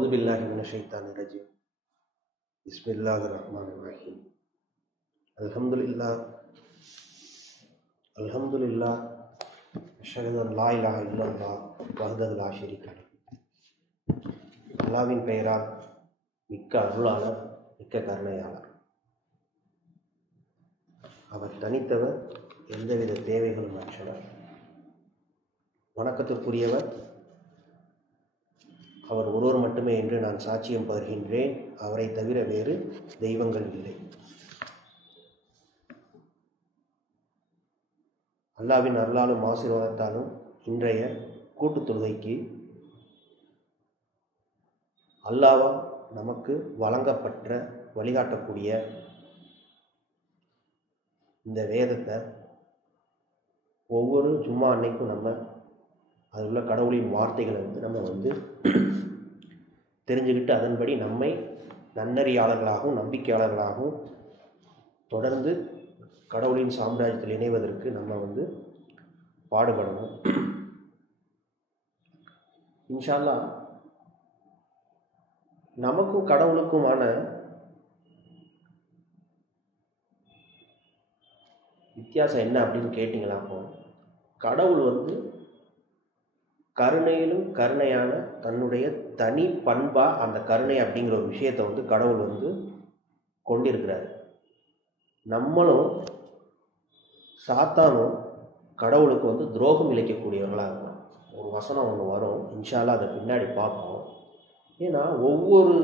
أعوذ بالله من الشيطان الرجيم. بسم الله الرحمن الرحيم. الحمد لله أشهد أن لا إله إلا الله وحده لا شريك له. அல்லாஹ்வின் பெயரால் மிக்க அருளாளர், மிக்க கருணையாளர். அவர் தனித்தவர், எந்தவித தேவைகளும் அற்றவர். வணக்கத்திற்குரியவர் அவர் ஒருவர் மட்டுமே என்று நான் சாட்சியம் பகர்கின்றேன். அவரை தவிர வேறு தெய்வங்கள் இல்லை. அல்லாஹ்வின் அருளாலும் ஆசீர்வாதத்தாலும் இன்றைய கூட்டுத் தொழுகைக்கு அல்லாஹ்வால் நமக்கு வழங்கப்பட்ட வழிகாட்டக்கூடிய இந்த வேதத்தை ஒவ்வொரு ஜும்மா அன்னைக்கும் நம்ம அதில் உள்ள கடவுளின் வார்த்தைகளை நம்ம தெரிஞ்சுக்கிட்டு அதன்படி நம்மை நன்னறியாளர்களாகவும் நம்பிக்கையாளர்களாகவும் தொடர்ந்து கடவுளின் சாம்ராஜ்யத்தில் இணைவதற்கு நம்ம பாடுபடணும். இன்ஷா அல்லாஹ் நமக்கும் கடவுளுக்குமான வித்தியாசம் என்ன அப்படின்னு கேட்டிங்களா? கடவுள் கருணையிலும் கருணையான தன்னுடைய தனி பண்பா அந்த கருணை அப்படிங்கிற ஒரு விஷயத்தை கடவுள் கொண்டிருக்கிறார். நம்மளும் சாத்தானும் கடவுளுக்கு துரோகம் இழைக்கக்கூடியவர்களாக இருக்கும். ஒரு வசனம் ஒன்று வரும், இன்ஷா அல்லாஹ் அதை பின்னாடி பார்ப்போம். ஏன்னா ஒவ்வொரு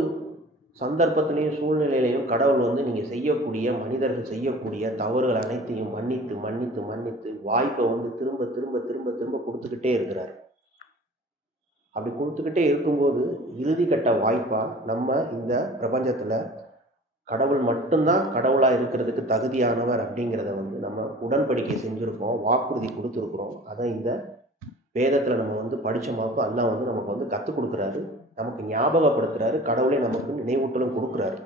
சந்தர்ப்பத்திலையும் சூழ்நிலையிலையும் கடவுள் நீங்கள் செய்யக்கூடிய மனிதர்கள் செய்யக்கூடிய தவறுகள் அனைத்தையும் மன்னித்து மன்னித்து மன்னித்து வாய்ப்பை திரும்ப திரும்ப திரும்ப திரும்ப கொடுத்துக்கிட்டே இருக்கிறார். அப்படி கொடுத்துக்கிட்டே இருக்கும்போது இறுதி கட்ட வாய்ப்பாக நம்ம இந்த பிரபஞ்சத்தில் கடவுள் மட்டும்தான் கடவுளாக இருக்கிறதுக்கு தகுதியானவர் அப்படிங்கிறத நம்ம உடன்படிக்கை செஞ்சுருக்கோம், வாக்குறுதி கொடுத்துருக்குறோம். அதை இந்த வேதத்தில் நம்ம படித்தமாக்கும் அல்லாஹ் நமக்கு கற்றுக் கொடுக்குறாரு, நமக்கு ஞாபகப்படுத்துகிறாரு, கடவுளே நமக்கு நினைவூட்டலும் கொடுக்குறாரு.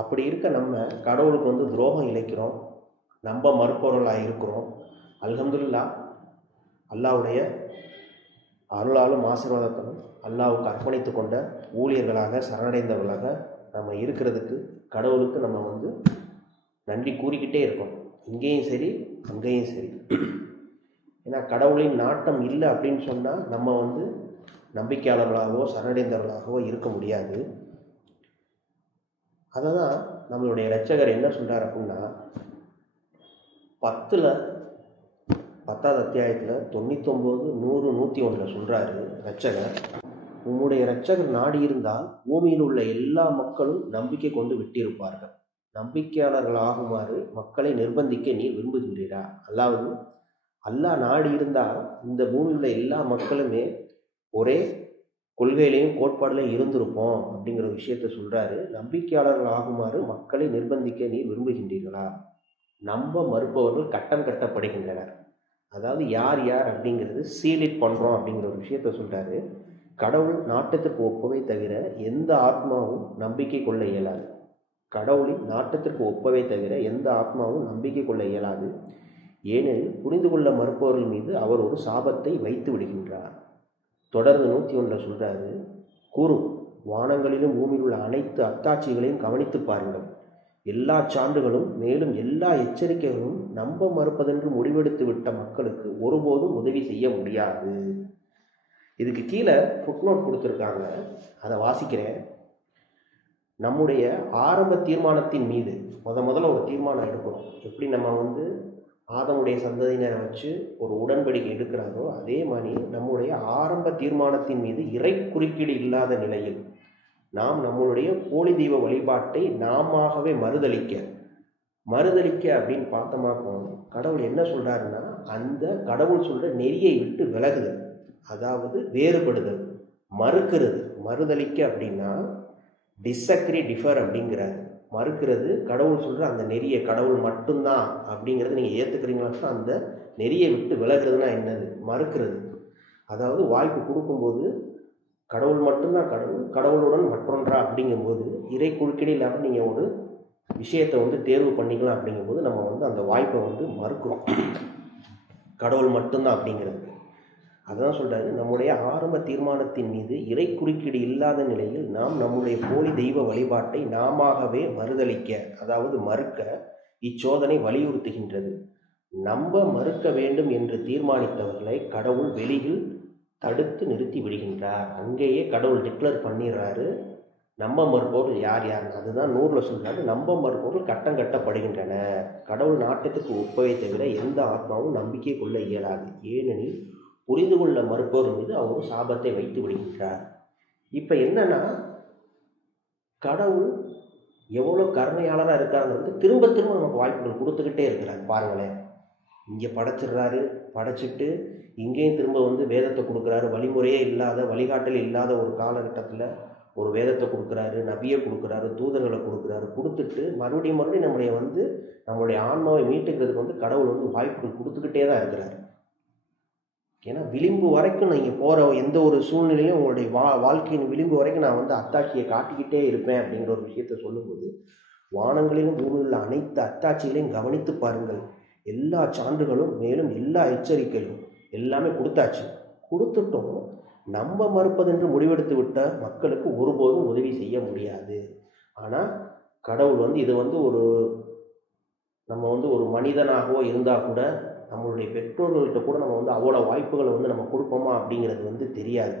அப்படி இருக்க நம்ம கடவுளுக்கு துரோகம் இழைக்கிறோம், நம்ப மறுப்பவர்களாக இருக்கிறோம். அல்ஹம்துலில்லாஹ் அல்லாஹ்வுடைய அருளாலும் ஆசீர்வாதத்தாலும் அல்லாஹ்வுக்கு அர்ப்பணித்து கொண்ட ஊழியர்களாக சரணடைந்தவர்களாக நம்ம இருக்கிறதுக்கு கடவுளுக்கு நம்ம நன்றி கூறிக்கிட்டே இருக்கோம். இங்கேயும் சரி அங்கேயும் சரி. ஏன்னா கடவுளின் நாட்டம் இல்லை அப்படின்னு சொன்னால் நம்ம நம்பிக்கையாளர்களாகவோ சரணடைந்தவர்களாகவோ இருக்க முடியாது. அதை தான் நம்மளுடைய இரட்சகர் என்ன சொல்கிறார் அப்படின்னா, 10வது அத்தியாயத்தில் 99, 100, 101 சொல்கிறாரு இரட்சகர், உம்முடைய இரட்சகர் நாடி இருந்தால் பூமியில் உள்ள எல்லா மக்களும் நம்பிக்கை கொண்டு விட்டிருப்பார்கள். நம்பிக்கையாளர்கள் ஆகுமாறு மக்களை நிர்பந்திக்க நீ விரும்புகின்றீரா? அதாவது அல்லாஹ் நாடி இருந்தால் இந்த பூமியில் உள்ள எல்லா மக்களுமே ஒரே கொள்கையிலையும் கோட்பாடுலையும் இருந்திருப்போம் அப்படிங்கிற விஷயத்த சொல்கிறாரு. நம்பிக்கையாளர்கள் ஆகுமாறு மக்களை நிர்பந்திக்க நீ விரும்புகின்றீர்களா? நம்ப மறுப்பவர்கள் கட்டம் கட்டப்படுகின்றனர். அதாவது யார் யார் அப்படிங்கிறது சீலிட் பண்ணுறோம் அப்படிங்கிற ஒரு விஷயத்த சொல்கிறாரு. கடவுள் நாட்டத்திற்கு ஒப்பவே தவிர எந்த ஆத்மாவும் நம்பிக்கை கொள்ள இயலாது. கடவுளின் நாட்டத்திற்கு ஒப்பவே தவிர எந்த ஆத்மாவும் நம்பிக்கை கொள்ள இயலாது. ஏனெனில் புரிந்து கொள்ள மறுப்பவர்கள் மீது அவர் ஒரு சாபத்தை வைத்து விடுகின்றார். தொடர்ந்து 101 சொல்கிறாரு, கூறும் வானங்களிலும் பூமியில் உள்ள அனைத்து அத்தாட்சிகளையும் கவனித்து பாருங்கள். எல்லா சான்றுகளும் மேலும் எல்லா எச்சரிக்கைகளும் நம்ப மறுப்பதென்று முடிவெடுத்து விட்ட மக்களுக்கு ஒருபோதும் உதவி செய்ய முடியாது. இதுக்கு கீழே ஃபுட்நோட் கொடுத்துருக்காங்க, அதை வாசிக்கிறேன். நம்முடைய ஆரம்ப தீர்மானத்தின் மீது முதல்ல ஒரு தீர்மானம் எடுக்கிறோம். எப்படி நம்ம ஆதமுடைய சந்ததியினரை வச்சு ஒரு உடன்படிக்கை எடுக்கிறாரோ அதே மாதிரி நம்முடைய ஆரம்ப தீர்மானத்தின் மீது இறை குறுக்கீடு இல்லாத நிலையில் நாம் நம்மளுடைய போலி தெய்வ வழிபாட்டை நாமவே மறுதளிக்க அப்படின்னு பார்த்தோமாக்கும் கடவுள் என்ன சொல்கிறாருன்னா, அந்த கடவுள் சொல்கிற நெறியை விட்டு விலகுதல், அதாவது வேறுபடுதல், மறுக்கிறது. மறுதளிக்க அப்படின்னா டிஸ்அக்ரி டிஃபர் அப்படிங்கிறார். மறுக்கிறது, கடவுள் சொல்கிற அந்த நெறியை கடவுள் மட்டும்தான் அப்படிங்கிறது நீங்கள் ஏற்றுக்கிறீங்களா, அந்த நெறியை விட்டு விலகுறதுனா என்னது? மறுக்கிறது. அதாவது வாய்ப்பு கொடுக்கும்போது கடவுள் மட்டும்தான் கடவுள், கடவுளுடன் மற்றொன்றா அப்படிங்கும்போது இறை குறுக்கீடு இல்லாமல் நீங்கள் ஒரு விஷயத்தை தேர்வு பண்ணிக்கலாம். அப்படிங்கும்போது நம்ம அந்த வாய்ப்பை மறுக்கிறோம், கடவுள் மட்டும்தான் அப்படிங்கிறது. அதான் சொல்கிறாரு, நம்முடைய ஆரம்ப தீர்மானத்தின் மீது இறை குறுக்கீடு இல்லாத நிலையில் நாம் நம்முடைய போலி தெய்வ வழிபாட்டை நாமவே மறுதளிக்க, அதாவது மறுக்க இச்சோதனை வலியுறுத்துகின்றது. நம்ப மறுக்க வேண்டும் என்று தீர்மானித்தவர்களை கடவுள் வெளியில் தடுத்து நிறுத்தி விடுகின்றார். அங்கேயே கடவுள் டிக்ளேர் பண்ணிடுறாரு நம்ப மறுப்பவர்கள் யார் யாருன்னு. அதுதான் நூறில் சொல்கிறாரு, நம்ப மறுப்பவர்கள் கட்டம் கட்டப்படுகின்றன. கடவுள் நாட்டத்துக்கு ஒப்பவை தவிர எந்த ஆத்மாவும் நம்பிக்கை கொள்ள இயலாது. ஏனெனில் புரிந்து கொள்ள மறுப்பவர் மீது அவர் சாபத்தை வைத்து விடுகின்றார். இப்போ என்னன்னா, கடவுள் எவ்வளோ கருணையாளராக இருக்காங்கிறது திரும்ப திரும்ப நமக்கு வாய்ப்புகள் கொடுத்துக்கிட்டே இருக்கிறார். பாருங்களேன், இங்கே படைச்சிடுறாரு, படைச்சிட்டு இங்கேயும் திரும்ப வேதத்தை கொடுக்குறாரு. வழிமுறையே இல்லாத, வழிகாட்டல் இல்லாத ஒரு காலகட்டத்தில் ஒரு வேதத்தை கொடுக்குறாரு, நபியை கொடுக்குறாரு, தூதர்களை கொடுக்குறாரு. கொடுத்துட்டு மறுபடியும் நம்மளுடைய ஆன்மாவை மீட்டுக்கிறதுக்கு கடவுள் வாய்ப்புகள் கொடுத்துக்கிட்டே தான் இருக்கிறாரு. ஏன்னா விளிம்பு வரைக்கும் நீங்கள் போகிற எந்த ஒரு சூழ்நிலையும் உங்களுடைய வாழ்க்கையின் விளிம்பு வரைக்கும் நான் அத்தாட்சியை காட்டிக்கிட்டே இருப்பேன் அப்படிங்கிற ஒரு விஷயத்தை சொல்லும்போது, வானங்களிலும் பூமியில் உள்ள அனைத்து அத்தாட்சிகளையும் கவனித்து பாருங்கள். எல்லா சான்றுகளும் மேலும் எல்லா எச்சரிக்கைகளும் எல்லாமே கொடுத்தாச்சு. கொடுத்துட்டும் நம்ப மறுப்பதென்று முடிவெடுத்து விட்ட மக்களுக்கு ஒருபோதும் உதவி செய்ய முடியாது. ஆனால் கடவுள் இது ஒரு நம்ம ஒரு மனிதனாகவோ இருந்தால் கூட நம்மளுடைய பெற்றோர்கள்ட்ட கூட நம்ம அவ்வளோ வாய்ப்புகளை நம்ம கொடுப்போமா அப்படிங்கிறது தெரியாது.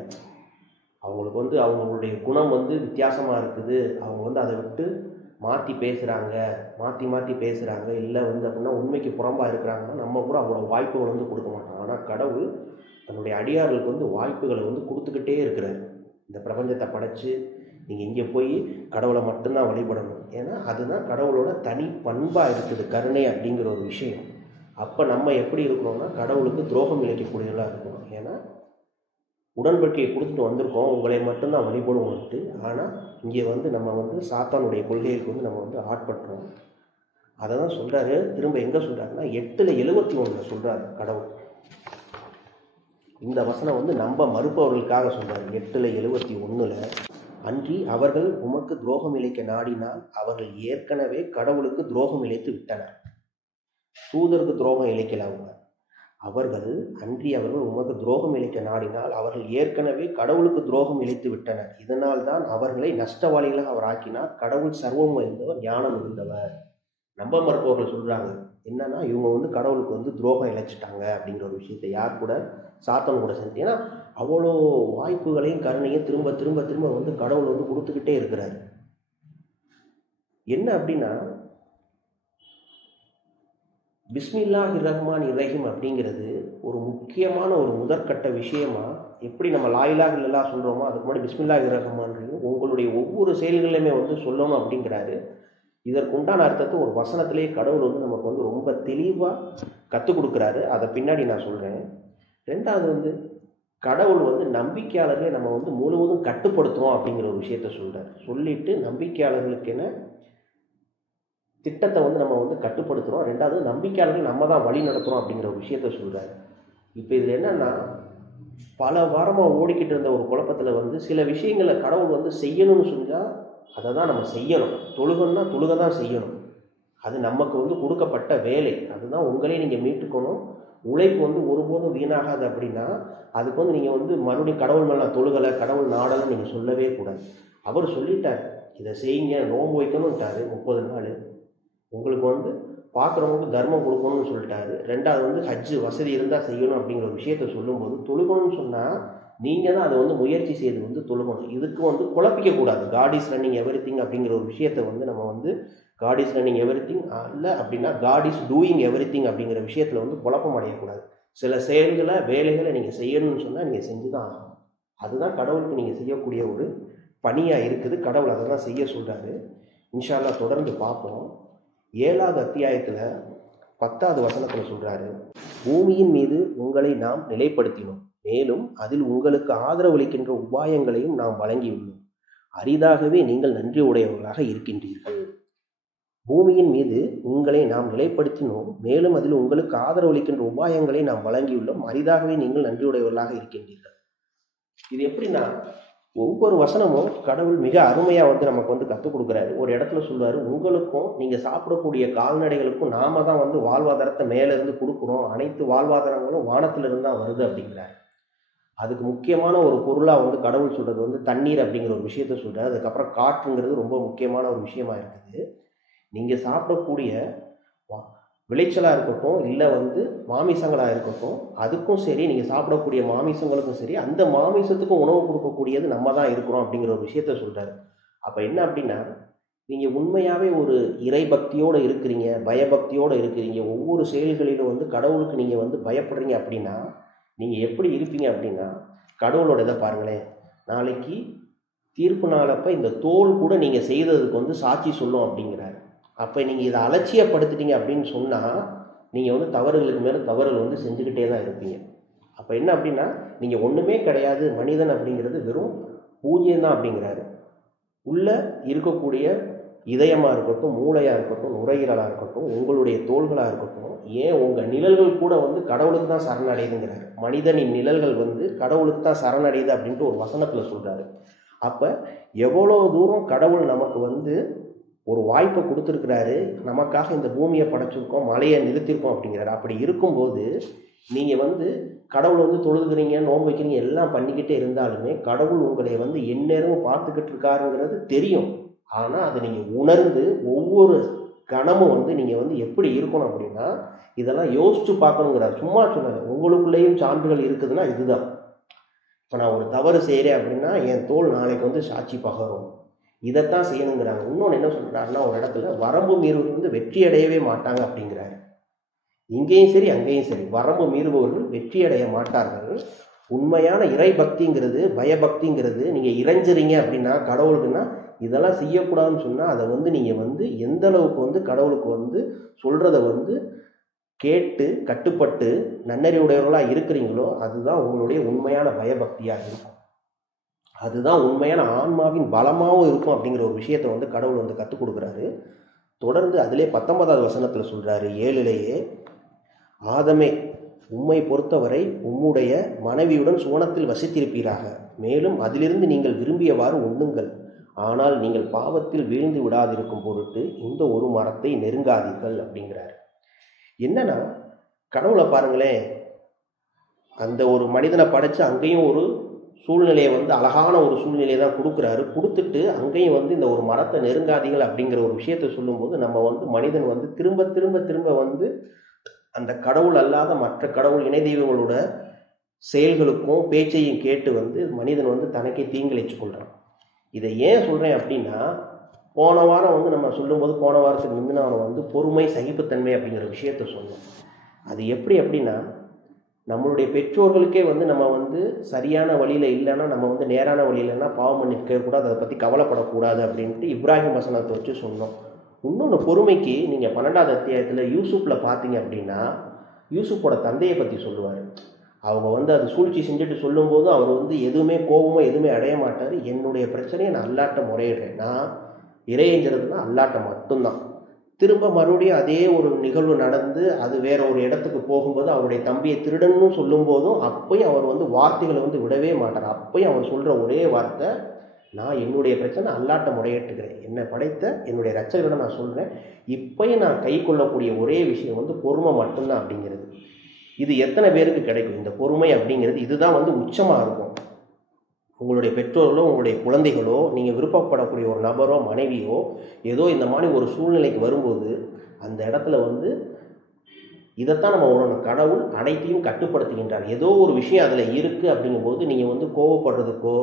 அவங்களுக்கு அவங்களுடைய குணம் வித்தியாசமாக இருக்குது. அவங்க அதை விட்டு மாற்றி பேசுகிறாங்க, இல்லை அப்படின்னா உண்மைக்கு புறம்பாக இருக்கிறாங்கன்னா நம்ம கூட அவ்வளோ வாய்ப்புகள் கொடுக்க மாட்டோம். ஆனால் கடவுள் தன்னுடைய அடியார்களுக்கு வாய்ப்புகளை கொடுத்துக்கிட்டே இருக்கிறார். இந்த பிரபஞ்சத்தை படைச்சு நீங்கள் இங்கே போய் கடவுளை மட்டும்தான் வழிபடணும். ஏன்னா அதுதான் கடவுளோட தனி பண்பாக இருக்குது, கருணை அப்படிங்கிற ஒரு விஷயம். அப்போ நம்ம எப்படி இருக்கிறோம்னா, கடவுளுக்கு துரோகம் இழைக்கக்கூடியவர்களாக இருக்கிறோம். ஏன்னா உடன்படிக்கையை கொடுத்துட்டு வந்திருக்கோம், உங்களை மட்டும்தான் வழிபடுவோம்ட்டு. ஆனால் இங்கே நம்ம சாத்தானுடைய கொள்கைகளுக்கு நம்ம ஆட்பட்டுறோம். அதை தான் சொல்கிறாரு. திரும்ப எங்கே சொல்கிறாருன்னா 8:71 சொல்கிறாரு கடவுள். இந்த வசனம் நம்ப மறுப்பவர்களுக்காக சொல்கிறார். 8:71 அன்றி அவர்கள் உமக்கு துரோகம் இழைக்க நாடினால் அவர்கள் ஏற்கனவே கடவுளுக்கு துரோகம் இழைத்து விட்டனர். தூதருக்கு துரோகம் இழைக்கல அவர்கள் உமக்கு துரோகம் இழைக்க நாடினால் அவர்கள் ஏற்கனவே கடவுளுக்கு துரோகம் இழைத்து விட்டனர். இதனால் தான் அவர்களை நஷ்டவாளிகளாக அவர் ஆக்கினார். கடவுள் சர்வம் அறிந்தவர், ஞானம் இருந்தவர். நம்ப மறுப்பவர்கள் சொல்கிறாங்க என்னன்னா, இவங்க கடவுளுக்கு துரோகம் இழைச்சிட்டாங்க அப்படிங்கிற ஒரு விஷயத்தை யார் கூட, சாத்தான் கூட செஞ்சு. ஏன்னா அவ்வளோ வாய்ப்புகளையும் கருணையும் திரும்ப திரும்ப திரும்ப கடவுள் கொடுத்துக்கிட்டே இருக்கிறாரு. என்ன அப்படின்னா, பிஸ்மில்லாஹிர் ரஹ்மானிர் ரஹீம் அப்படிங்கிறது ஒரு முக்கியமான ஒரு முதற்கட்ட விஷயமா. எப்படி நம்ம லா இலாஹ இல்லல்லாஹ் சொல்கிறோமோ, அதுக்கு முன்னாடி பிஸ்மில்லாஹிர் ரஹ்மான் ரஹீம் உங்களுடைய ஒவ்வொரு செயல்களையுமே சொல்லணும் அப்படிங்கிறாரு. இதற்கு உண்டான அர்த்தத்தை ஒரு வசனத்திலேயே கடவுள் நமக்கு ரொம்ப தெளிவாக கற்றுக் கொடுக்குறாரு. அதை பின்னாடி நான் சொல்கிறேன். ரெண்டாவது கடவுள் நம்பிக்கையாளர்களை நம்ம முழுவதும் கட்டுப்படுத்துகிறோம் அப்படிங்கிற ஒரு விஷயத்த சொல்கிறார். சொல்லிட்டு நம்பிக்கையாளர்களுக்கென திட்டத்தை நம்ம கட்டுப்படுத்துகிறோம். ரெண்டாவது நம்பிக்கையாளர்கள் நம்ம தான் வழி நடத்துகிறோம் அப்படிங்கிற ஒரு விஷயத்த சொல்கிறார். இப்போ இதில் என்னென்னா, பல வாரமாக ஓடிக்கிட்டு இருந்த ஒரு குழப்பத்தில் சில விஷயங்களை கடவுள் செய்யணும்னு சொன்னால் அதை தான் நம்ம செய்யணும். தொழுகன்னா தொழுக தான் செய்யணும். அது நமக்கு கொடுக்கப்பட்ட வேலை. அதுதான் உங்களே நீங்கள் மீட்டுக்கணும். உழைப்பு ஒருபோதும் வீணாகாது. அப்படின்னா அதுக்கு நீங்கள் மறுபடியும் கடவுள் மேலே தொழுகலை, கடவுள் நாடலை நீங்கள் சொல்லவே கூடாது. அவர் சொல்லிட்டார், இதை செய்யுங்க, நோன்பு வைக்கணும்ட்டாரு 30 நாள். உங்களுக்கு பார்க்குறவங்களுக்கு தர்மம் கொடுக்கணும்னு சொல்லிட்டாரு. ரெண்டாவது ஹஜ்ஜு வசதி இருந்தால் செய்யணும் அப்படிங்கிற ஒரு விஷயத்த சொல்லும்போது, தொழுகணும்னு சொன்னால் நீங்கள் தான் அதை முயற்சி செய்து தொழுகணும். இதுக்கு குழப்பிக்கக்கூடாது. God is running everything அப்படிங்கிற ஒரு விஷயத்தை நம்ம God is running everything இல்லை அப்படின்னா God is doing everything அப்படிங்கிற விஷயத்தில் குழப்பம் அடையக்கூடாது. சில செயல்களை, வேலைகளை நீங்கள் செய்யணும்னு சொன்னால் நீங்கள் செஞ்சு தான் ஆகணும். அதுதான் கடவுளுக்கு நீங்கள் செய்யக்கூடிய ஒரு பணியாக இருக்குது. கடவுள் அதை தான் செய்ய சொல்கிறாரு. இன்ஷா அல்லாஹ் தொடர்ந்து பார்ப்போம். 7வது அத்தியாயத்தில் 10வது வசனத்தில் சொல்கிறாரு, பூமியின் மீது உங்களை நாம் நிலைப்படுத்தினோம், மேலும் அதில் உங்களுக்கு ஆதரவளிக்கின்ற உபாயங்களையும் நாம் வழங்கியுள்ளோம். அரிதாகவே நீங்கள் நன்றி உடையவர்களாக இருக்கின்றீர்கள். பூமியின் மீது உங்களை நாம் நிலைப்படுத்தினோம், மேலும் அதில் உங்களுக்கு ஆதரவளிக்கின்ற உபாயங்களை நாம் வழங்கியுள்ளோம். அரிதாகவே நீங்கள் நன்றியுடையவர்களாக இருக்கின்றீர்கள். இது எப்படின்னா, ஒவ்வொரு வசனமும் கடவுள் மிக அருமையாக நமக்கு கற்றுக் கொடுக்குறாரு. ஒரு இடத்துல சொல்றாரு, உங்களுக்கும் நீங்கள் சாப்பிடக்கூடிய கால்நடைகளுக்கும் நாம தான் வாழ்வாதாரத்தை மேலேருந்து கொடுக்குறோம். அனைத்து வாழ்வாதாரங்களும் வானத்திலிருந்து தான் வருது அப்படிங்கிறார். அதுக்கு முக்கியமான ஒரு பொருளாக வந்து கடவுள் சொல்கிறது வந்து தண்ணீர் அப்படிங்கிற ஒரு விஷயத்த சொல்கிறார். அதுக்கப்புறம் காற்றுங்கிறது ரொம்ப முக்கியமான ஒரு விஷயமா இருக்குது. நீங்கள் சாப்பிடக்கூடிய விளைச்சலாக இருக்கட்டும், இல்லை வந்து மாமிசங்களாக இருக்கட்டும், அதுக்கும் சரி, நீங்கள் சாப்பிடக்கூடிய மாமிசங்களுக்கும் சரி, அந்த மாமிசத்துக்கும் உணவு கொடுக்கக்கூடியது நம்ம தான் இருக்கிறோம் அப்படிங்கிற ஒரு விஷயத்த சொல்கிறாரு. அப்போ என்ன அப்படின்னா, நீங்கள் உண்மையாகவே ஒரு இறை பக்தியோடு இருக்கிறீங்க, பயபக்தியோடு இருக்கிறீங்க, ஒவ்வொரு செயல்களிலும் வந்து கடவுளுக்கு நீங்கள் வந்து பயப்படுறீங்க அப்படின்னா, நீங்கள் எப்படி இருப்பீங்க அப்படின்னா, கடவுளோட இதை பாருங்களேன், நாளைக்கு தீர்ப்பு நாளப்போ இந்த தோல் கூட நீங்கள் செய்ததுக்கு வந்து சாட்சி சொல்லும் அப்படிங்கிறாரு. அப்போ நீங்கள் இதை அலட்சியப்படுத்திட்டீங்க அப்படின்னு சொன்னால், நீங்கள் வந்து தவறுகளுக்கு மேலே தவறுகள் வந்து செஞ்சுக்கிட்டே தான் இருப்பீங்க. அப்போ என்ன அப்படின்னா, நீங்கள் ஒன்றுமே கிடையாது, மனிதன் அப்படிங்கிறது வெறும் பூஜ்யம்தான் அப்படிங்கிறாரு. உள்ளே இருக்கக்கூடிய இதயமாக இருக்கட்டும், மூளையாக இருக்கட்டும், நுரையீரலாக இருக்கட்டும், உங்களுடைய தோள்களாக இருக்கட்டும், ஏன் உங்கள் நிழல்கள் கூட வந்து கடவுளுக்கு தான் சரணடையுதுங்கிறாரு. மனிதனின் நிழல்கள் வந்து கடவுளுக்கு தான் சரணடையுது அப்படின்ட்டு ஒரு வசனத்தில் சொல்கிறாரு. அப்போ எவ்வளோ தூரம் கடவுள் நமக்கு வந்து ஒரு வாய்ப்பை கொடுத்துருக்கிறாரு, நமக்காக இந்த பூமியை படைச்சிருக்கோம், மலையை நிறுத்திருக்கோம் அப்படிங்கிறாரு. அப்படி இருக்கும்போது நீங்கள் வந்து கடவுளை வந்து தொழுதுகிறீங்க, நோன்பு வைக்கிறீங்க, எல்லாம் பண்ணிக்கிட்டே இருந்தாலுமே கடவுள் உங்களை வந்து எந்நேரமும் பார்த்துக்கிட்டு இருக்காருங்கிறது தெரியும். ஆனால் அதை நீங்கள் உணர்ந்து ஒவ்வொரு கணமும் வந்து நீங்கள் வந்து எப்படி இருக்கணும் அப்படின்னா, இதெல்லாம் யோசித்து பார்க்கணுங்கிறார். சும்மா சொல்லலை, உங்களுக்குள்ளேயும் சான்றுகள் இருக்குதுன்னா இதுதான். இப்போ நான் ஒரு தவறு செய்கிறேன் அப்படின்னா என் தோல் நாளைக்கு வந்து சாட்சி பகரும், இதைத்தான் செய்யணுங்கிறாங்க. இன்னொன்று என்ன சொல்கிறாருன்னா, ஒரு இடத்துல வரம்பு மீறுவர்கள் வந்து வெற்றி அடையவே மாட்டாங்க அப்படிங்கிறாரு. இங்கேயும் சரி அங்கேயும் சரி, வரம்பு மீறுபவர்கள் வெற்றி அடைய மாட்டார்கள். உண்மையான இறை பக்திங்கிறது, பயபக்திங்கிறது, நீங்கள் இறைஞ்சிறீங்க அப்படின்னா கடவுளுக்குன்னா இதெல்லாம் செய்யக்கூடாதுன்னு சொன்னால் அதை வந்து நீங்கள் வந்து எந்த அளவுக்கு வந்து கடவுளுக்கு வந்து சொல்கிறத வந்து கேட்டு கட்டுப்பட்டு நன்னறிவுடையவர்களாக இருக்கிறீங்களோ அதுதான் உங்களுடைய உண்மையான பயபக்தியாக இருக்கும். அதுதான் உண்மையான ஆன்மாவின் பலமாகவும் இருக்கும் அப்படிங்கிற ஒரு விஷயத்தை வந்து கடவுள் வந்து கற்றுக் கொடுக்குறாரு. தொடர்ந்து அதிலே 19வது வசனத்தில் சொல்கிறாரு, 7லேயே, ஆதமே, உம்மை பொறுத்தவரை உம்முடைய மனைவியுடன் சுவனத்தில் வசித்திருப்பீராக, மேலும் அதிலிருந்து நீங்கள் விரும்பியவாறு உண்ணுங்கள், ஆனால் நீங்கள் பாவத்தில் வீழ்ந்து விடாதிருக்கும் பொருட்டு இந்த ஒரு மரத்தை நெருங்காதீர்கள் அப்படிங்கிறார். என்னன்னா, கடவுளை பாருங்களேன், அந்த ஒரு மனிதனை படைச்சு அங்கேயும் ஒரு சூழ்நிலையை வந்து அழகான ஒரு சூழ்நிலையை தான் கொடுக்குறாரு. கொடுத்துட்டு அங்கேயும் வந்து இந்த ஒரு மரத்தை நெருங்காதீர்கள் அப்படிங்கிற ஒரு விஷயத்தை சொல்லும்போது நம்ம வந்து மனிதன் வந்து திரும்ப திரும்ப திரும்ப வந்து அந்த கடவுள் அல்லாத மற்ற கடவுள் இணை தெய்வங்களோட செயல்களுக்கும் பேச்சையும் கேட்டு வந்து மனிதன் வந்து தனக்கே தீங்கிழைச்சு கொள்கிறான். இதை ஏன் சொல்கிறேன் அப்படின்னா, போன வாரம் வந்து நம்ம சொல்லும்போது, போன வாரத்துக்கு முந்தின வாரம் வந்து பொறுமை, சகிப்புத்தன்மை அப்படிங்கிற விஷயத்த சொன்னோம். அது எப்படி அப்படின்னா, நம்மளுடைய பெற்றோர்களுக்கே வந்து நம்ம வந்து சரியான வழியில் இல்லைன்னா, நம்ம வந்து நேரான வழியிலன்னா பாவம் பண்ணிக்க கூடாது, அதை பற்றி கவலைப்படக்கூடாது அப்படின்ட்டு இப்ராஹிம் வசனத்தை வச்சு சொன்னோம். இன்னொன்று பொறுமைக்கு நீங்கள் 12வது அத்தியாயத்தில் யூசுப்பில் பார்த்தீங்க அப்படின்னா, யூசுப்போட தந்தையை பற்றி சொல்லுவார். அவங்க வந்து அது சூழ்ச்சி செஞ்சுட்டு சொல்லும்போது அவர் வந்து எதுவுமே கோபமோ எதுவுமே அடைய மாட்டார். என்னுடைய பிரச்சனையை நான் அல்லாட்ட முறையிடுறேன், நான் இறையங்கிறதுனா அல்லாட்ட மட்டும்தான். திரும்ப மறுபடியும் அதே ஒரு நிகழ்வு நடந்து அது வேற ஒரு இடத்துக்கு போகும்போது அவருடைய தம்பியை திருடன்னு சொல்லும்போதும் அப்பையும் அவர் வந்து வார்த்தைகளை வந்து விடவே மாட்டார். அப்பையும் அவர் சொல்கிற ஒரே வார்த்தை, நான் என்னுடைய பிரச்சனை அல்லாட்ட முறையிட்டுக்கிறேன், என்னை படைத்த என்னுடைய ரட்சகரை நான் சொல்கிறேன், இப்பையும் நான் கை கொள்ளக்கூடிய ஒரே விஷயம் வந்து பொறுமை மட்டும்தான் அப்படிங்கிறது. இது எத்தனை பேருக்கு கிடைக்கும் இந்த பொறுமை அப்படிங்கிறது? இதுதான் வந்து உச்சமாக இருக்கும். உங்களுடைய பெற்றோர்களோ உங்களுடைய குழந்தைகளோ நீங்கள் விருப்பப்படக்கூடிய ஒரு நபரோ மனைவியோ ஏதோ இந்த மாதிரி ஒரு சூழ்நிலைக்கு வரும்போது அந்த இடத்துல வந்து இதைத்தான் நம்ம உணரணும். கடவுள் அனைத்தையும் கட்டுப்படுத்துகின்றார். ஏதோ ஒரு விஷயம் அதில் இருக்குது அப்படிங்கும்போது நீங்கள் வந்து கோவப்படுறதுக்கோ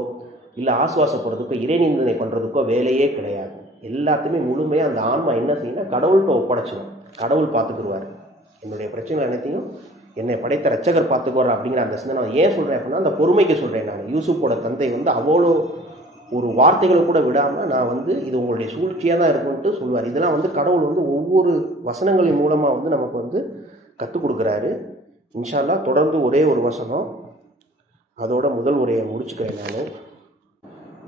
இல்லை ஆசுவாசப்படுறதுக்கோ இறைநிந்தனை பண்ணுறதுக்கோ வேலையே கிடையாது. எல்லாத்தையுமே முழுமையாக அந்த ஆன்மா என்ன செய்யணும், கடவுள்கிட்ட ஒப்படைச்சிடும். கடவுள் பார்த்துக்குருவார். என்னுடைய பிரச்சனை அனைத்தையும் என்னை படைத்த ரட்சகர் பார்த்துக்குவார் அப்படிங்கிற அந்த சிந்தனை ஏன் சொல்கிறேன் அப்படின்னா, அந்த பொறுமைக்கு சொல்கிறேன். நான் யூசுப்போட தந்தை வந்து அவ்வளோ ஒரு வார்த்தைகளை கூட விடாமல் நான் வந்து இது உங்களுடைய சூழ்ச்சியாக தான் இருக்குன்ட்டு சொல்லுவார். இதெல்லாம் வந்து கடவுள் வந்து ஒவ்வொரு வசனங்களின் மூலமாக வந்து நமக்கு வந்து கற்றுக் கொடுக்குறாரு. இன்ஷா அல்லாஹ் தொடர்ந்து ஒரே ஒரு வசனம், அதோட முதல் உரையை முடிச்சுக்கிறேன். நான்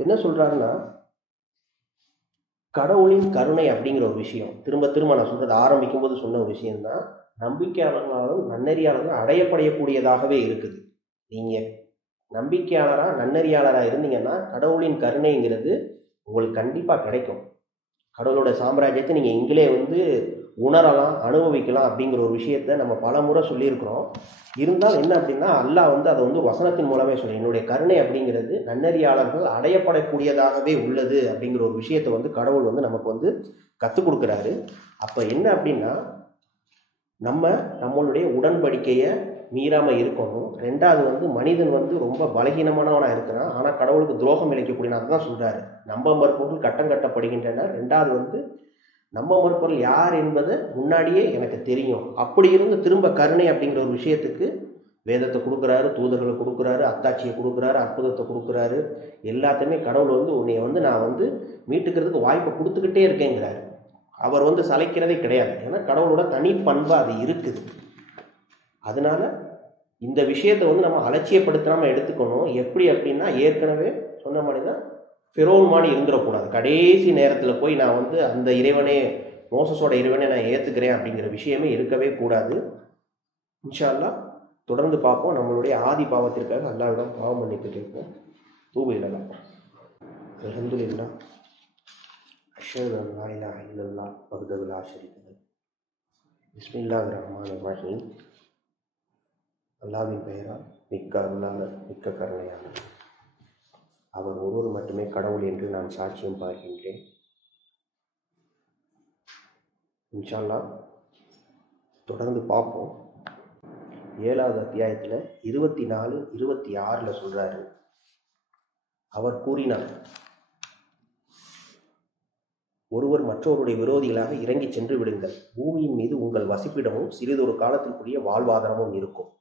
என்ன சொல்கிறாருன்னா, கடவுளின் கருணை அப்படிங்கிற ஒரு விஷயம் திரும்ப திரும்ப நான் சொல்கிறது ஆரம்பிக்கும் போது சொன்ன ஒரு விஷயம்தான், நம்பிக்கையாளர்களாலும் நன்னறியாளர்களும் அடையப்படையக்கூடியதாகவே இருக்குது. நீங்கள் நம்பிக்கையாளராக நன்னறியாளராக இருந்தீங்கன்னா கடவுளின் கருணைங்கிறது உங்களுக்கு கண்டிப்பாக கிடைக்கும். கடவுளோட சாம்ராஜ்யத்தை நீங்கள் இங்கிலே வந்து உணரலாம், அனுபவிக்கலாம் அப்படிங்கிற ஒரு விஷயத்த நம்ம பல முறை சொல்லியிருக்கிறோம். இருந்தாலும் என்ன அப்படின்னா, அல்லாஹ் வந்து அதை வந்து வசனத்தின் மூலமே சொல்லி, என்னுடைய கருணை அப்படிங்கிறது நன்னறியாளர்கள் அடையப்படக்கூடியதாகவே உள்ளது அப்படிங்கிற ஒரு விஷயத்தை வந்து கடவுள் வந்து நமக்கு வந்து கற்றுக் கொடுக்குறாரு. அப்போ என்ன அப்படின்னா, நம்மளுடைய உடன்படிக்கையை மீறாமல் இருக்கணும். ரெண்டாவது வந்து மனிதன் வந்து ரொம்ப பலகீனமானவனாக இருக்கிறான், ஆனால் கடவுளுக்கு துரோகம் இழைக்கக்கூடிய அதுதான் சொல்கிறாரு, நம்ப மறுப்பொருள் கட்டம் கட்டப்படுகின்றன. ரெண்டாவது வந்து நம்ப மறுப்பொருள் யார் என்பதை முன்னாடியே எனக்கு தெரியும். அப்படி இருந்து திரும்ப கருணை அப்படிங்கிற ஒரு விஷயத்துக்கு வேதத்தை கொடுக்குறாரு, தூதர்களை கொடுக்குறாரு, அத்தாட்சியை கொடுக்குறாரு, அற்புதத்தை கொடுக்குறாரு. எல்லாத்தையுமே கடவுள் வந்து உன்னை வந்து நான் வந்து மீட்டுக்கிறதுக்கு வாய்ப்பை கொடுத்துக்கிட்டே இருக்கேங்கிறாரு. அவர் வந்து சளைக்கிறதே கிடையாது. ஏன்னா கடவுளோட தனி பண்பு அது இருக்குது. அதனால இந்த விஷயத்தை வந்து நம்ம அலட்சியப்படுத்தாமல் எடுத்துக்கணும். எப்படி அப்படின்னா, ஏற்கனவே சொன்ன மாதிரி தான் ஃபெரோன் மாதிரி இருந்துடக்கூடாது. கடைசி நேரத்தில் போய் நான் வந்து அந்த இறைவனே, மோசஸோட இறைவனே நான் ஏற்றுக்கிறேன் அப்படிங்கிற விஷயமே இருக்கவே கூடாது. இன்ஷா அல்லாஹ் தொடர்ந்து பார்ப்போம். நம்மளுடைய ஆதி பாவத்திற்காக அல்லாஹ்விடம் பாவம் மன்னிப்பு கேட்போம். தூபு இலலாம். அல்ஹம்துலில்லாஹ், அஷ்ஹது அன் லா இலாஹ இல்லல்லாஹ் வஹ்தஹு லா ஷரீக லஹ், பிஸ்மில்லாஹிர் ரஹ்மானிர் ரஹீம். அல்லாஹ்வின் பெயரால் மிக்க அருளாளர், மிக்க கருணையாளர். அவர் ஒருவர் மட்டுமே கடவுள் என்று நான் சாட்சியம் பார்க்கின்றேன். இன்ஷா அல்லாஹ் தொடர்ந்து பார்ப்போம். 7வது அத்தியாயத்தில் 24, 26 சொல்கிறாரு. அவர் கூறினார், ஒருவர் மற்றவருடைய விரோதிகளாக இறங்கி சென்று விடுங்கள். பூமியின் மீது உங்கள் வசிப்பிடமும் சிறிதொரு காலத்திற்குரிய வாழ்வாதாரமும் இருக்கும்.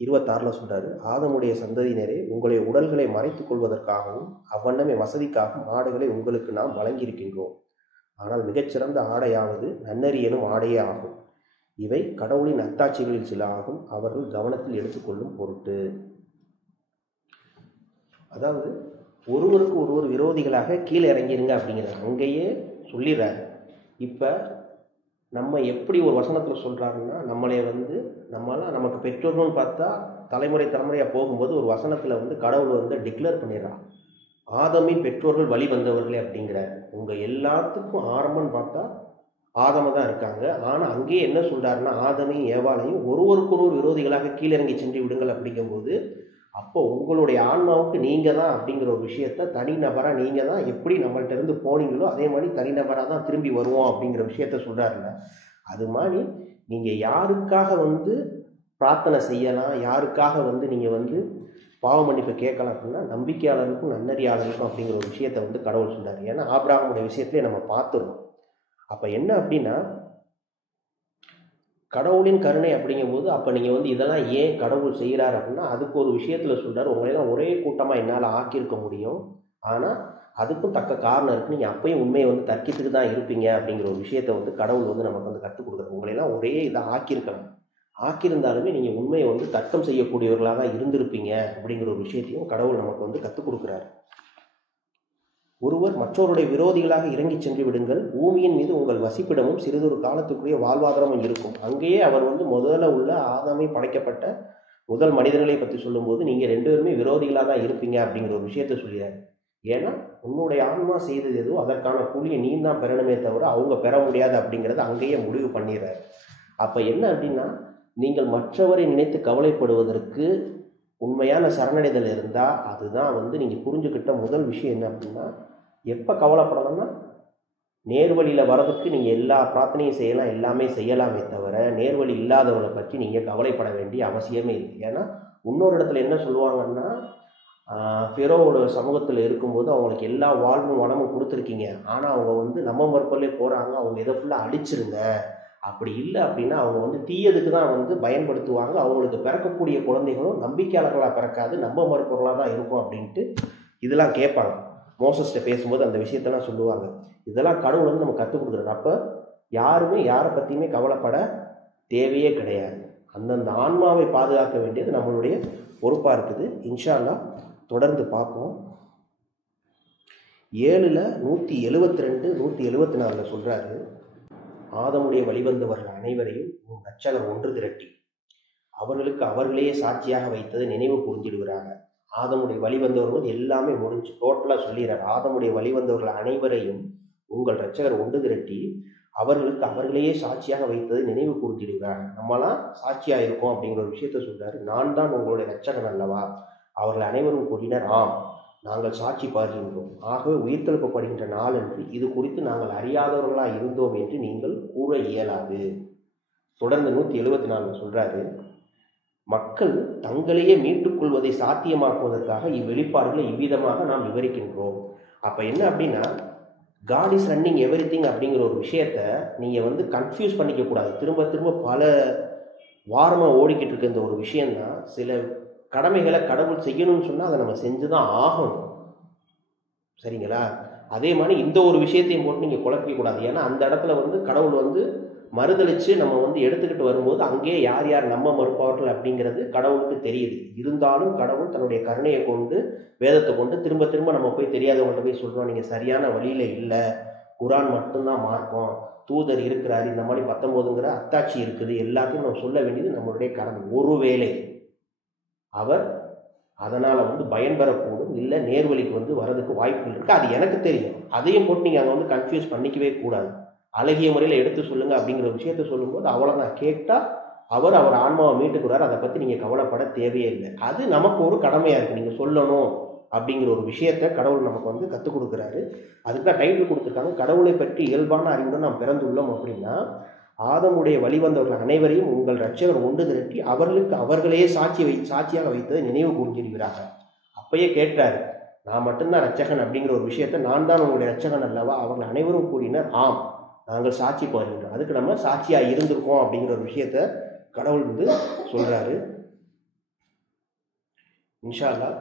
26 சொல்கிறாரு, ஆதமுடைய சந்ததியினரே, உங்களுடைய உடல்களை மறைத்துக் கொள்வதற்காகவும் அவ்வண்ணமே வசதிக்காக மாடுகளை உங்களுக்கு நாம் வழங்கியிருக்கின்றோம். ஆனால் மிகச்சிறந்த ஆடையாவது நன்னறி எனும் ஆடையே ஆகும். இவை கடவுளின் அத்தாட்சிகளில் சில ஆகும். அவர்கள் கவனத்தில் எடுத்துக்கொள்ளும் பொருட்டு. அதாவது ஒருவருக்கு ஒருவர் விரோதிகளாக கீழே இறங்கிருங்க அப்படிங்கிறார். அங்கேயே சொல்லிடுறாரு. இப்போ நம்ம எப்படி ஒரு வசனத்தில் சொல்கிறாருன்னா, நம்மளே வந்து நமக்கு பெற்றோர்கள்னு பார்த்தா தலைமுறையாக போகும்போது ஒரு வசனத்தில் வந்து கடவுள் வந்து டிக்ளேர் பண்ணிடுறான், ஆதமின் பெற்றோர்கள் வழி வந்தவர்களே அப்படிங்கிறாரு. உங்கள் எல்லாத்துக்கும் ஆரம்பம்னு பார்த்தா ஆதம தான் இருக்காங்க. ஆனால் அங்கேயே என்ன சொல்கிறாருன்னா, ஆதமையும் ஏவாளையும் ஒருவருக்கொருவர் விரோதிகளாக கீழிறங்கி சென்று விடுங்கள் அப்படிங்கும்போது, அப்போ உங்களுடைய ஆன்மாவுக்கு நீங்கள் தான் அப்படிங்கிற ஒரு விஷயத்த தனிநபராக நீங்கள் தான் எப்படி நம்மள்ட்ட இருந்து போனீங்களோ அதே மாதிரி தனிநபராக தான் திரும்பி வருவோம் அப்படிங்கிற விஷயத்த சொல்கிறாருல்ல. அது மாதிரி நீங்கள் யாருக்காக வந்து பிரார்த்தனை செய்யலாம், யாருக்காக வந்து நீங்கள் வந்து பாவ மன்னிப்பு கேட்கலாம் அப்படின்னா, நம்பிக்கையாளருக்கும் நன்னறியாளருக்கும் அப்படிங்கிற ஒரு விஷயத்த வந்து கடவுள் சொல்கிறார். ஏன்னா ஆபிரகாமுடைய விஷயத்திலே நம்ம பார்த்துருவோம். அப்போ என்ன அப்படின்னா, கடவுளின் கருணை அப்படிங்கும்போது அப்போ நீங்கள் வந்து இதெல்லாம் ஏன் கடவுள் செய்கிறார் அப்படின்னா, அதுக்கு ஒரு விஷயத்தில் சொல்கிறார், உங்களையெல்லாம் ஒரே கூட்டமாக என்னால் ஆக்கியிருக்க முடியும், ஆனால் அதுக்கும் தக்க காரணம் இருக்குது. நீங்கள் அப்பயும் உண்மையை வந்து தர்க்கித்துக்கு தான் இருப்பீங்க அப்படிங்கிற ஒரு விஷயத்தை வந்து கடவுள் வந்து நமக்கு வந்து கற்றுக் கொடுக்குறாரு. உங்களையெல்லாம் ஒரே இதாக ஆக்கியிருக்கலாம், ஆக்கியிருந்தாலுமே நீங்கள் உண்மையை வந்து தர்க்கம் செய்யக்கூடியவர்களாக தான் இருந்திருப்பீங்க அப்படிங்கிற ஒரு விஷயத்தையும் கடவுள் நமக்கு வந்து கற்றுக் கொடுக்குறாரு. ஒருவர் மற்றவருடைய விரோதிகளாக இறங்கி சென்று விடுங்கள். பூமியின் மீது உங்கள் வசிப்பிடமும் சிறிதொரு காலத்துக்குரிய வாழ்வாதாரமும் இருக்கும். அங்கேயே அவர் வந்து முதல்ல உள்ள ஆதாமை படைக்கப்பட்ட முதல் மனிதர்களை பற்றி சொல்லும்போது, நீங்கள் 2 பேருமே விரோதிகளாக தான் இருப்பீங்க அப்படிங்கிற ஒரு விஷயத்த சொல்லிடுறாரு. ஏன்னா உன்னுடைய ஆன்மா செய்தது எதுவோ அதற்கான கூலியை நீ தான் பெறணுமே தவிர அவங்க பெற முடியாது அப்படிங்கிறத அங்கேயே முடிவு பண்ணிடுறாரு. அப்போ என்ன அப்படின்னா, நீங்கள் மற்றவரை நினைத்து கவலைப்படுவதற்கு உண்மையான சரணடைதல் இருந்தால் அதுதான் வந்து நீங்கள் புரிஞ்சுக்கிட்ட முதல் விஷயம். என்ன அப்படின்னா, எப்போ கவலைப்படலாம்னா, நேர்வழியில் வர்றதுக்கு நீங்கள் எல்லா பிரார்த்தனையும் செய்யலாம், எல்லாமே செய்யலாமே தவிர நேர்வழி இல்லாதவங்களை பற்றி நீங்கள் கவலைப்பட வேண்டிய அவசியமே இல்லை. ஏன்னா இன்னொரு இடத்துல என்ன சொல்லுவாங்கன்னா, ஃபெரோவோட சமூகத்தில் இருக்கும்போது அவங்களுக்கு எல்லா வாழ்வும் வளமும் கொடுத்துருக்கீங்க, ஆனால் அவங்க வந்து நம்ம மறுப்பல்லே போகிறாங்க, அவங்க இதை ஃபுல்லாக அழிச்சிருங்க, அப்படி இல்லை அப்படின்னா அவங்க வந்து தீயதுக்கு தான் வந்து பயன்படுத்துவாங்க, அவங்களுக்கு பிறக்கக்கூடிய குழந்தைகளும் நம்பிக்கையாளர்களாக பிறக்காது, நம்ம மறுப்பொருளாக தான் இருக்கும் அப்படின்ட்டு இதெல்லாம் கேட்பாங்க. மோசஸ்கிட்ட பேசும்போது அந்த விஷயத்தெல்லாம் சொல்லுவாங்க. இதெல்லாம் கடவுள் வந்து நம்ம கற்றுக் கொடுக்குறாரு. அப்போ யாருமே யாரை பற்றியுமே கவலைப்பட தேவையே கிடையாது. அந்தந்த ஆன்மாவை பாதுகாக்க வேண்டியது நம்மளுடைய பொறுப்பாக இருக்குது. இன்ஷா அல்லாஹ் தொடர்ந்து பார்ப்போம். 7ல் 172, 174 சொல்கிறாரு, ஆதமுடைய வழிவந்தவர்கள் அனைவரையும் உன் இரட்சகர் ஒன்று திரட்டி அவர்களுக்கு அவர்களையே சாட்சியாக வைத்ததை நினைவு புரிஞ்சிடுகிறாங்க. ஆதமுடைய வழிவந்தவர்கள் எல்லாமே முடிஞ்சு டோட்டலாக சொல்லிடுறாரு. ஆதமுடைய வழிவந்தவர்கள் அனைவரையும் உங்கள் இரட்சகர் ஒன்று திரட்டி அவர்களுக்கு அவர்களையே சாட்சியாக வைத்ததை நினைவு கூர்ந்திடுகிறார். நம்மளாம் சாட்சியாக இருக்கோம் அப்படிங்கிற ஒரு விஷயத்த சொல்றாரு. நான் தான் உங்களுடைய இரட்சகன் அல்லவா? அவர்கள் அனைவரும் கூறினர், ஆம், நாங்கள் சாட்சி பாருகின்றோம். ஆகவே உயிர்த்தெழுப்பப்படுகின்ற நாளன்று இது குறித்து நாங்கள் அறியாதவர்களாக இருந்தோம் என்று நீங்கள் கூற இயலாது. தொடர்ந்து 174 சொல்றாரு, மக்கள் தங்களையே மீட்டுக் கொள்வதை சாத்தியமாக்குவதற்காக இவ்வெளிப்பாடுகளை இவ்விதமாக நாம் விவரிக்கின்றோம். அப்போ என்ன அப்படின்னா, God is running everything அப்படிங்கிற ஒரு விஷயத்த நீங்கள் கன்ஃபியூஸ் பண்ணிக்க கூடாது. திரும்ப திரும்ப பல வாரமாக ஓடிக்கிட்டு இருக்க இந்த ஒரு விஷயந்தான். சில கடமைகளை கடவுள் செய்யணும்னு சொன்னால் அதை நம்ம செஞ்சு தான் ஆகணும். சரிங்களா? அதே மாதிரி இந்த ஒரு விஷயத்தையும் போட்டு நீங்கள் குழப்பிக்கூடாது. ஏன்னா அந்த இடத்துல கடவுள் மறுதளித்து நம்ம எடுத்துக்கிட்டு வரும்போது அங்கேயே யார் யார் நம்ம மறுப்பவர்கள் அப்படிங்கிறது கடவுளுக்கு தெரியுது. இருந்தாலும் கடவுள் தன்னுடைய கருணையை கொண்டு வேதத்தை கொண்டு திரும்ப திரும்ப நம்ம போய் தெரியாதவங்கள்ட்ட போய் சொல்கிறோம், நீங்கள் சரியான வழியில் இல்லை, குரான் மட்டும்தான் மார்க்கம், தூதர் இருக்கிறார், இந்த மாதிரி 19ங்கிற அத்தாட்சி இருக்குது, எல்லாத்தையும் நம்ம சொல்ல வேண்டியது நம்மளுடைய கடமை. ஒருவேளை அவர் அதனால் பயன்பெறக்கூடும், இல்லை நேர்வழிக்கு வரதுக்கு வாய்ப்புகள் இருக்குது, அது எனக்கு தெரியும். அதையும் போட்டு நீங்கள் அங்கே கன்ஃபியூஸ் பண்ணிக்கவே கூடாது. அழகிய முறையில் எடுத்து சொல்லுங்கள் அப்படிங்கிற விஷயத்த சொல்லும்போது அவ்வளோதான். கேட்டால் அவர் ஆன்மாவை மீட்டுக்கிறார், அதை பற்றி நீங்கள் கவலைப்பட தேவையே இல்லை. அது நமக்கு ஒரு கடமையாக இருக்குது, நீங்கள் சொல்லணும் அப்படிங்கிற ஒரு விஷயத்த கடவுள் நமக்கு கற்றுக் கொடுக்குறாரு. அதுக்கு தான் டைட்டில் கொடுத்துருக்காங்க, கடவுளை பற்றி இயல்பான அறிவுடன் நாம் பிறந்துள்ளோம். அப்படின்னா ஆதமுடைய வழிவந்தவர்கள் அனைவரையும் உங்கள் இரட்சகர் ஒன்று திரட்டி அவர்களுக்கு அவர்களே சாட்சியாக வைத்ததை நினைவு கூர்ந்திருக்கிறார்கள். அப்பயே கேட்டார், நான் மட்டும்தான் இரட்சகன் அப்படிங்கிற ஒரு விஷயத்த, நான் தான் உங்களுடைய இரட்சகன் அல்லவா? அவர்கள் அனைவரும் கூறினர், ஆம், நாங்கள் சாட்சி பாருங்கள். அதுக்கு நம்ம சாட்சியாக இருந்திருக்கோம் அப்படிங்கிற ஒரு விஷயத்த கடவுள் சொல்றாரு. இன்ஷா அல்லாஹ்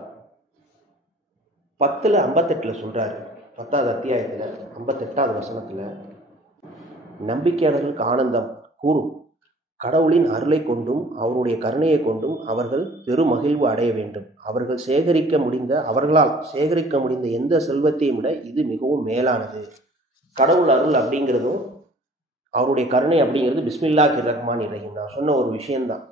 10:58 சொல்றாரு. 10வது அத்தியாயத்தில் 58வது வசனத்தில், நம்பிக்கையாளர்களுக்கு ஆனந்தம் கூறும், கடவுளின் அருளை கொண்டும் அவருடைய கருணையை கொண்டும் அவர்கள் பெருமகிழ்வு அடைய வேண்டும். அவர்களால் சேகரிக்க முடிந்த எந்த செல்வத்தையும் விட இது மிகவும் மேலானது. கடவுள் அருள் அப்படிங்கிறதும் அவருடைய கருணை அப்படிங்கிறது பிஸ்மில்லாஹிர் ரஹ்மானிர் ரஹீம். நான் சொன்ன ஒரு விஷயந்தான்.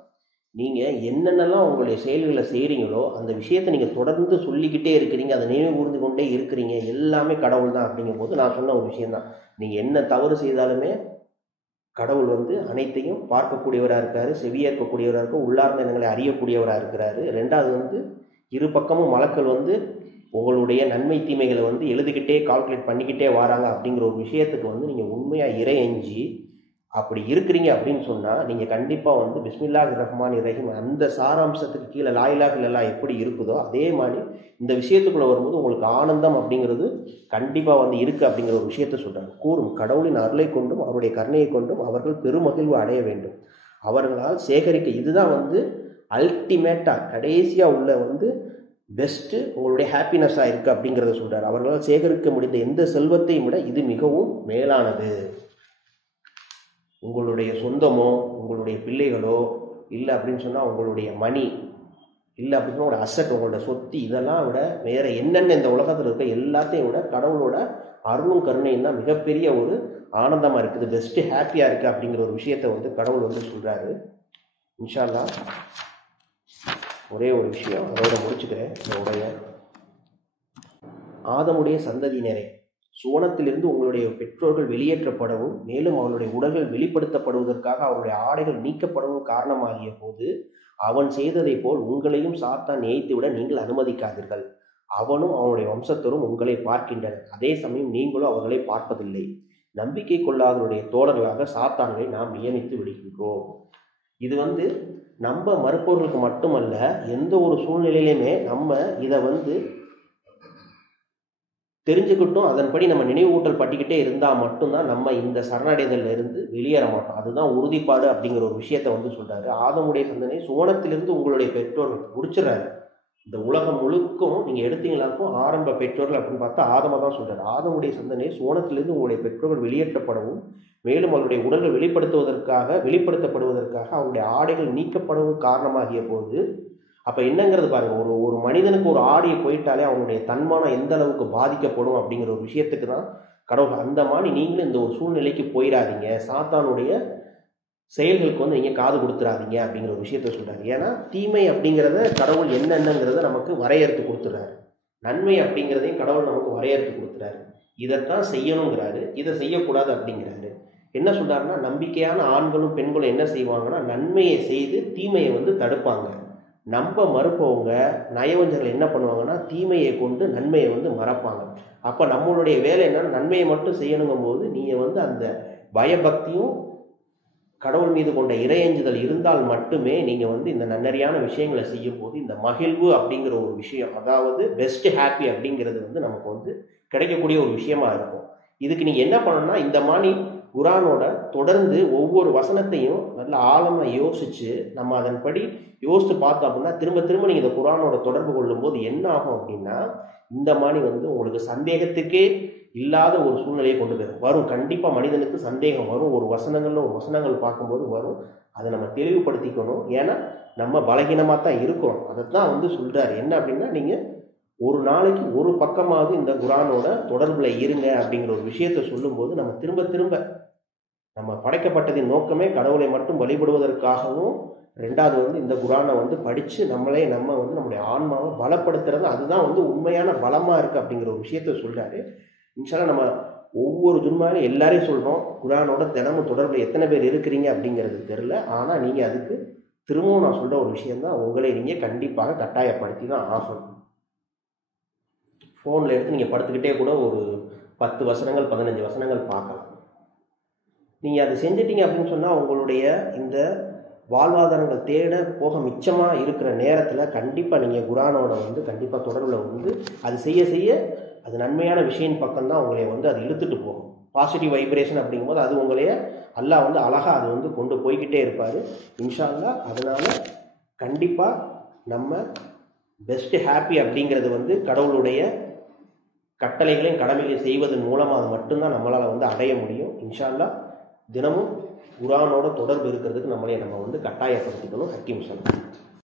நீங்கள் என்னென்னலாம் உங்களுடைய செயல்களை செய்கிறீங்களோ அந்த விஷயத்தை நீங்கள் தொடர்ந்து சொல்லிக்கிட்டே இருக்கிறீங்க, அதை நினைவு கூர்ந்து கொண்டே இருக்கிறீங்க, எல்லாமே கடவுள் தான். அப்படிங்கும் போது நான் சொன்ன ஒரு விஷயந்தான், நீங்கள் என்ன தவறு செய்தாலுமே கடவுள் அனைத்தையும் பார்க்கக்கூடியவராக இருக்காரு, செவியேற்கக்கூடியவராக இருக்க, உள்ளார்ந்த எண்ணங்களை அறியக்கூடியவராக இருக்கிறாரு. ரெண்டாவது இரு பக்கமும் மலக்கள் உங்களுடைய நன்மை தீமைகளை எழுதிக்கிட்டே கால்குலேட் பண்ணிக்கிட்டே வராங்க. அப்படிங்கிற ஒரு விஷயத்துக்கு நீங்கள் உண்மையாக இறையஞ்சி அப்படி இருக்கிறீங்க அப்படின்னு சொன்னால் நீங்கள் கண்டிப்பாக பிஸ்மில்லாஹிர் ரஹ்மானிர் ரஹீம் அந்த சாராம்சத்துக்கு கீழே லா இலாஹ இல்லல்லாஹ் எப்படி இருக்குதோ அதே மாதிரி இந்த விஷயத்துக்குள்ளே வரும்போது உங்களுக்கு ஆனந்தம் அப்படிங்கிறது கண்டிப்பாக இருக்குது அப்படிங்கிற ஒரு விஷயத்த சொல்கிறாங்க. கூறும், கடவுளின் அருளை கொண்டும் அவருடைய கருணையை கொண்டும் அவர்கள் பெருமகிழ்வு அடைய வேண்டும். அவர்களால் சேகரிக்க, இதுதான் அல்டிமேட்டாக கடைசியாக உள்ள பெஸ்ட்டு உங்களுடைய ஹாப்பினஸ்ஸாக இருக்குது அப்படிங்கிறத சொல்கிறார். அவர்களால் சேகரிக்க முடிந்த எந்த செல்வத்தையும் விட இது மிகவும் மேலானது. உங்களுடைய சொந்தமோ உங்களுடைய பிள்ளைகளோ இல்லை அப்படின்னு சொன்னால் உங்களுடைய மணி இல்லை அப்படின்னு சொன்னால் ஒரு அசட், உங்களோட சொத்து, இதெல்லாம் விட வேறு என்னென்ன இந்த உலகத்தில் இருக்க எல்லாத்தையும் விட கடவுளோட அருளும் கருணையும் தான் மிகப்பெரிய ஒரு ஆனந்தமாக இருக்குது, பெஸ்ட்டு ஹாப்பியாக இருக்குது அப்படிங்கிற ஒரு விஷயத்தை கடவுள் சொல்கிறாரு. இன்ஷா அல்லாஹ் ஒரே ஒரு விஷயம் அதோட முடிச்சுக்கிறேன். உடைய ஆதமுடைய சந்ததியினரே, சுவனத்திலிருந்து உங்களுடைய பெற்றோர்கள் வெளியேற்றப்படவும் மேலும் அவருடைய உடல்கள் வெளிப்படுத்தப்படுவதற்காக அவருடைய ஆடைகள் நீக்கப்படவும் காரணமாகிய போது அவன் செய்ததை போல் உங்களையும் சாத்தான் ஏய்த்துவிட நீங்கள் அனுமதிக்காதீர்கள். அவனும் அவனுடைய வம்சத்தரும் உங்களை பார்க்கின்றனர், அதே சமயம் நீங்களும் அவர்களை பார்ப்பதில்லை. நம்பிக்கை கொள்ளாதவருடைய தோழர்களாக சாத்தான்களை நாம் நியமித்து விடுகின்றோம். இது நம்ம மறுப்பவர்களுக்கு மட்டுமல்ல, எந்த ஒரு சூழ்நிலையிலுமே நம்ம இதை தெரிஞ்சுக்கிட்டும் அதன்படி நம்ம நினைவூட்டல் பட்டிக்கிட்டே இருந்தால் மட்டும்தான் நம்ம இந்த சரணடைதலில் இருந்து வெளியேற மாட்டோம். அதுதான் உறுதிப்பாடு அப்படிங்கிற ஒரு விஷயத்தை சொல்கிறாரு. ஆதமுடைய சந்தனை சுவனத்திலிருந்து உங்களுடைய பெற்றோர்கள் முடிச்சிடறாரு. இந்த உலகம் முழுக்கும் நீங்கள் எடுத்தீங்களாக்கும் ஆரம்ப பெற்றோர்கள் அப்படின்னு பார்த்தா ஆதமை தான் சொல்கிறார். ஆதமுடைய சந்தனை சுவனத்திலிருந்து உங்களுடைய பெற்றோர்கள் வெளியேற்றப்படவும் மேலும் அவருடைய உடல்கள் வெளிப்படுத்தப்படுவதற்காக அவருடைய ஆடைகள் நீக்கப்படவும் காரணமாகிய போது, அப்போ என்னங்கிறது பாருங்கள், ஒரு மனிதனுக்கு ஒரு ஆடையை போயிட்டாலே அவனுடைய தன்மானம் எந்த அளவுக்கு பாதிக்கப்படும் அப்படிங்கிற ஒரு விஷயத்துக்கு தான் கடவுள் அந்த மாதிரி நீங்களும் இந்த ஒரு சூழ்நிலைக்கு போயிடாதீங்க, சாத்தானுடைய செயல்களுக்கு நீங்கள் காது கொடுத்துடாதீங்க அப்படிங்கிற ஒரு விஷயத்த சொல்கிறாரு. ஏன்னா தீமை அப்படிங்கிறத கடவுள் என்னென்னங்கிறத நமக்கு வரையறுத்து கொடுத்துறாரு, நன்மை அப்படிங்கிறதையும் கடவுள் நமக்கு வரையறுத்து கொடுத்துறாரு. இதைத்தான் செய்யணுங்கிறாரு, இதை செய்யக்கூடாது அப்படிங்கிறாரு. என்ன சொல்றாருன்னா, நம்பிக்கையான ஆண்களும் பெண்களும் என்ன செய்வாங்கன்னா, நன்மையை செய்து தீமையை வந்து தடுப்பாங்க. நம்ப மறுப்பவங்க நயவஞ்சர்கள் என்ன பண்ணுவாங்கன்னா, தீமையை கொண்டு நன்மையை வந்து மறப்பாங்க. அப்போ நம்மளுடைய வேலை என்னன்னா, நன்மையை மட்டும் செய்யணுங்கும் போது நீங்கள் வந்து அந்த பயபக்தியும் கடவுள் மீது கொண்ட இறையஞ்சுதல் இருந்தால் மட்டுமே நீங்கள் வந்து இந்த நன்னறியான விஷயங்களை செய்யும் போது இந்த மகிழ்வு அப்படிங்கிற ஒரு விஷயம், அதாவது பெஸ்ட் ஹாப்பி அப்படிங்கிறது வந்து நமக்கு வந்து கிடைக்கக்கூடிய ஒரு விஷயமா இருக்கும். இதுக்கு நீங்கள் என்ன பண்ணணும்னா, இந்த மாதிரி குரானோட தொடர்ந்து ஒவ்வொரு வசனத்தையும் நல்ல ஆழமாக யோசித்து நம்ம அதன்படி யோசித்து பார்த்தோம் அப்படின்னா, திரும்ப திரும்ப நீங்கள் இந்த குரானோட தொடர்பு கொள்ளும்போது என்ன ஆகும் அப்படின்னா, இந்த மாதிரி வந்து உங்களுக்கு சந்தேகத்துக்கே இல்லாத ஒரு சூழ்நிலையை கொண்டு வரும். கண்டிப்பாக மனிதனுக்கு சந்தேகம் வரும். ஒரு வசனங்கள் பார்க்கும்போது வரும். அதை நம்ம தெளிவுபடுத்திக்கணும். ஏன்னா நம்ம பலகீனமாக தான் இருக்கோம். அதைத்தான் வந்து சொல்கிறார். என்ன அப்படின்னா, நீங்கள் ஒரு நாளைக்கு ஒரு பக்கமாவது இந்த குரானோட தொடர்பில் இருங்க அப்படிங்கிற ஒரு விஷயத்தை சொல்லும்போது நம்ம திரும்ப திரும்ப நம்ம படைக்கப்பட்டதின் நோக்கமே கடவுளை மட்டும் வழிபடுவதற்காகவும், ரெண்டாவது வந்து இந்த குரானை வந்து படித்து நம்ம வந்து நம்முடைய ஆன்மாவை பலப்படுத்துறது, அதுதான் வந்து உண்மையான பலமாக இருக்குது அப்படிங்கிற ஒரு விஷயத்த சொல்கிறாரு. இன்ஷால்லா நம்ம ஒவ்வொரு ஜும்மாலையும் எல்லாரையும் சொல்கிறோம், குரானோட தினமும் தொடர்பில் எத்தனை பேர் இருக்கிறீங்க அப்படிங்கிறது தெரில. ஆனால் நீங்கள் அதுக்கு திரும்பவும் நான் சொல்கிற ஒரு விஷயந்தான், உங்களை நீங்கள் கண்டிப்பாக கட்டாயப்படுத்தி தான் ஆகணும். ஃபோனில் எடுத்து நீங்கள் படுத்துக்கிட்டே கூட ஒரு 10 வசனங்கள் 15 வசனங்கள் பார்க்கலாம். நீங்கள் அதை செஞ்சிட்டீங்க அப்படின்னு சொன்னால் உங்களுடைய இந்த வாழ்வாதாரங்கள் தேட போக மிச்சமாக இருக்கிற நேரத்தில் கண்டிப்பாக நீங்கள் குரானோட வந்து கண்டிப்பாக தொடர்பில் வந்து அது செய்ய செய்ய அது நன்மையான விஷயம் பக்கம்தான் உங்களை வந்து அது இழுத்துட்டு போகும். பாசிட்டிவ் வைப்ரேஷன் அப்படிங்கும்போது அது உங்களைய அல்லாஹ் வந்து அழகாக அது வந்து கொண்டு போய்கிட்டே இருப்பார் இன்ஷா அல்லாஹ். அதனால் கண்டிப்பாக நம்ம பெஸ்ட் ஹாப்பி அப்படிங்கிறது வந்து கடவுளுடைய கட்டளைகளையும் கடமைகளையும் செய்வதன் மூலமாக அது மட்டும்தான் நம்மளால் வந்து அடைய முடியும் இன்ஷா அல்லாஹ். தினமும் குரானோட தொடர்பு இருக்கிறதுக்கு நம்ம வந்து கட்டாயப்படுத்திக்கணும். ஹக்கீம் சொல்லலாம்.